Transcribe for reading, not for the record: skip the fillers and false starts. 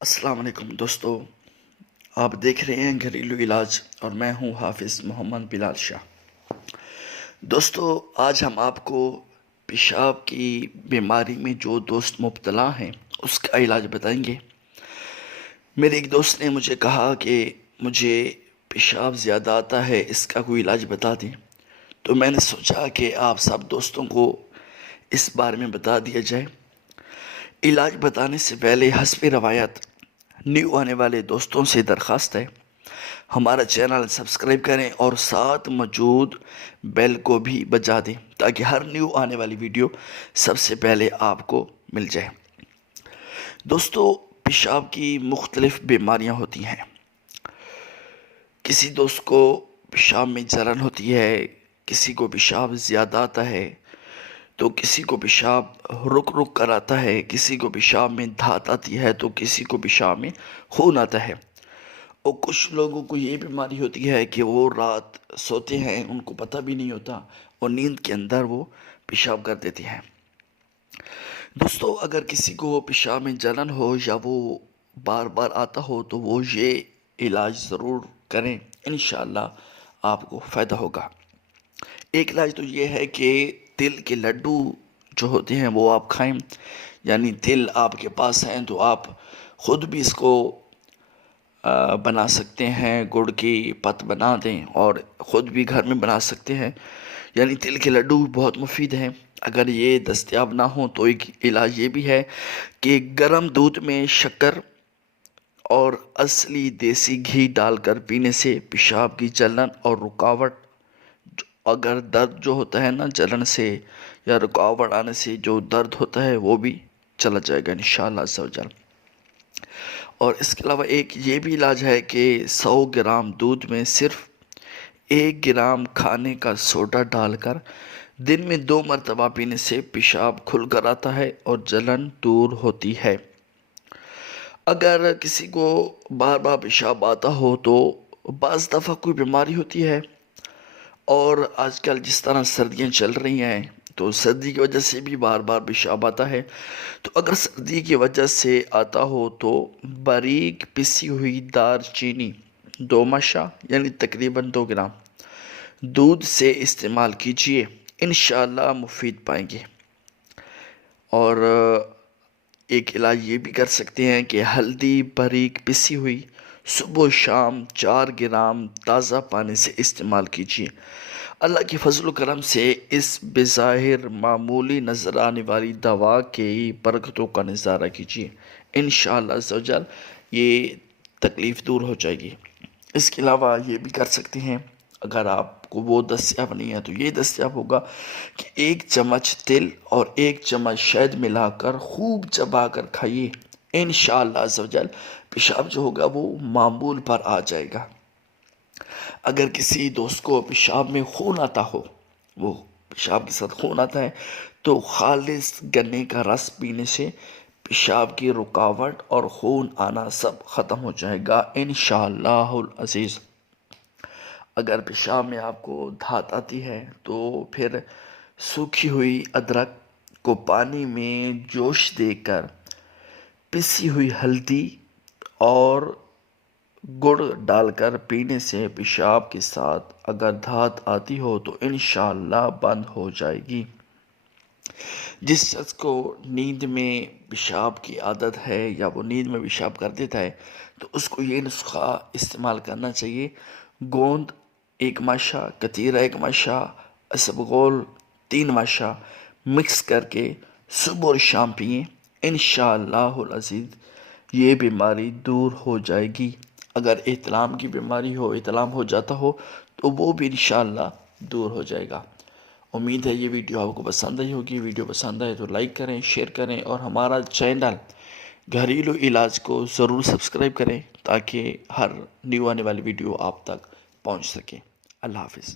السلام علیکم دوستو، آپ دیکھ رہے ہیں گھریلو علاج اور میں ہوں حافظ محمد بلال شاہ۔ دوستو، آج ہم آپ کو پیشاب کی بیماری میں جو دوست مبتلا ہیں اس کا علاج بتائیں گے۔ میرے ایک دوست نے مجھے کہا کہ مجھے پیشاب زیادہ آتا ہے، اس کا کوئی علاج بتا دیں، تو میں نے سوچا کہ آپ سب دوستوں کو اس بارے میں بتا دیا جائے۔ علاج بتانے سے پہلے حسب روایت نیو آنے والے دوستوں سے درخواست ہے ہمارا چینل سبسکرائب کریں اور ساتھ موجود بیل کو بھی بجا دیں تاکہ ہر نیو آنے والی ویڈیو سب سے پہلے آپ کو مل جائے۔ دوستو، پیشاب کی مختلف بیماریاں ہوتی ہیں۔ کسی دوست کو پیشاب میں جلن ہوتی ہے، کسی کو پیشاب زیادہ آتا ہے، تو کسی کو پیشاب رک رک کر آتا ہے، کسی کو پیشاب میں دھات آتی ہے، تو کسی کو پیشاب میں خون آتا ہے۔ اور کچھ لوگوں کو یہ بیماری ہوتی ہے کہ وہ رات سوتے ہیں، ان کو پتہ بھی نہیں ہوتا اور نیند کے اندر وہ پیشاب کر دیتے ہیں۔ دوستو، اگر کسی کو پیشاب میں جلن ہو یا وہ بار بار آتا ہو تو وہ یہ علاج ضرور کریں، انشاءاللہ آپ کو فائدہ ہوگا۔ ایک علاج تو یہ ہے کہ تل کے لڈو جو ہوتے ہیں وہ آپ کھائیں، یعنی تل آپ کے پاس ہیں تو آپ خود بھی اس کو بنا سکتے ہیں، گڑ کی پت بنا دیں اور خود بھی گھر میں بنا سکتے ہیں، یعنی تل کے لڈو بہت مفید ہیں۔ اگر یہ دستیاب نہ ہوں تو ایک علاج یہ بھی ہے کہ گرم دودھ میں شکر اور اصلی دیسی گھی ڈال کر پینے سے پیشاب کی جلن اور رکاوٹ، اگر درد جو ہوتا ہے نا جلن سے یا رکاوٹ آنے سے جو درد ہوتا ہے وہ بھی چلا جائے گا انشاءاللہ عز و جل۔ اور اس کے علاوہ ایک یہ بھی علاج ہے کہ 100 گرام دودھ میں صرف 1 گرام کھانے کا سوڈا ڈال کر دن میں 2 مرتبہ پینے سے پیشاب کھل کر آتا ہے اور جلن دور ہوتی ہے۔ اگر کسی کو بار بار پیشاب آتا ہو تو بعض دفعہ کوئی بیماری ہوتی ہے، اور آج کل جس طرح سردیاں چل رہی ہیں تو سردی کی وجہ سے بھی بار بار پیشاب آتا ہے، تو اگر سردی کی وجہ سے آتا ہو تو باریک پسی ہوئی دار چینی 2 مشا یعنی تقریباً 2 گرام دودھ سے استعمال کیجئے، انشاءاللہ مفید پائیں گے۔ اور ایک علاج یہ بھی کر سکتے ہیں کہ ہلدی باریک پسی ہوئی صبح و شام 4 گرام تازہ پانی سے استعمال کیجیے۔ اللہ کے فضل و کرم سے اس بظاہر معمولی نظر آنے والی دوا کی برکتوں کا نظارہ کیجیے، انشاءاللہ عز و جل یہ تکلیف دور ہو جائے گی۔ اس کے علاوہ یہ بھی کر سکتے ہیں، اگر آپ کو وہ دستیاب نہیں ہے تو یہ دستیاب ہوگا کہ 1 چمچ تل اور 1 چمچ شہد ملا کر خوب چبا کر کھائیے، انشاءاللہ عز و جل پیشاب جو ہوگا وہ معمول پر آ جائے گا۔ اگر کسی دوست کو پیشاب میں خون آتا ہو، وہ پیشاب کے ساتھ خون آتا ہے، تو خالص گنے کا رس پینے سے پیشاب کی رکاوٹ اور خون آنا سب ختم ہو جائے گا انشاءاللہ العزیز۔ اگر پیشاب میں آپ کو دھات آتی ہے تو پھر سوکھی ہوئی ادرک کو پانی میں جوش دے کر پسی ہوئی ہلدی اور گڑ ڈال کر پینے سے پیشاب کے ساتھ اگر دھات آتی ہو تو انشاءاللہ بند ہو جائے گی۔ جس شخص کو نیند میں پیشاب کی عادت ہے یا وہ نیند میں پیشاب کر دیتا ہے تو اس کو یہ نسخہ استعمال کرنا چاہیے: گوند 1 ماشا، کتیرہ 1 ماشا، اسبغول 3 ماشا مکس کر کے صبح اور شام پئیں، انشاءاللہ العزیز یہ بیماری دور ہو جائے گی۔ اگر احتلام کی بیماری ہو، احتلام ہو جاتا ہو تو وہ بھی انشاءاللہ دور ہو جائے گا۔ امید ہے یہ ویڈیو آپ کو پسند آئی ہوگی۔ ویڈیو پسند آئے تو لائک کریں، شیئر کریں اور ہمارا چینل گھریلو علاج کو ضرور سبسکرائب کریں تاکہ ہر نیو آنے والی ویڈیو آپ تک پہنچ سکے۔ اللہ حافظ۔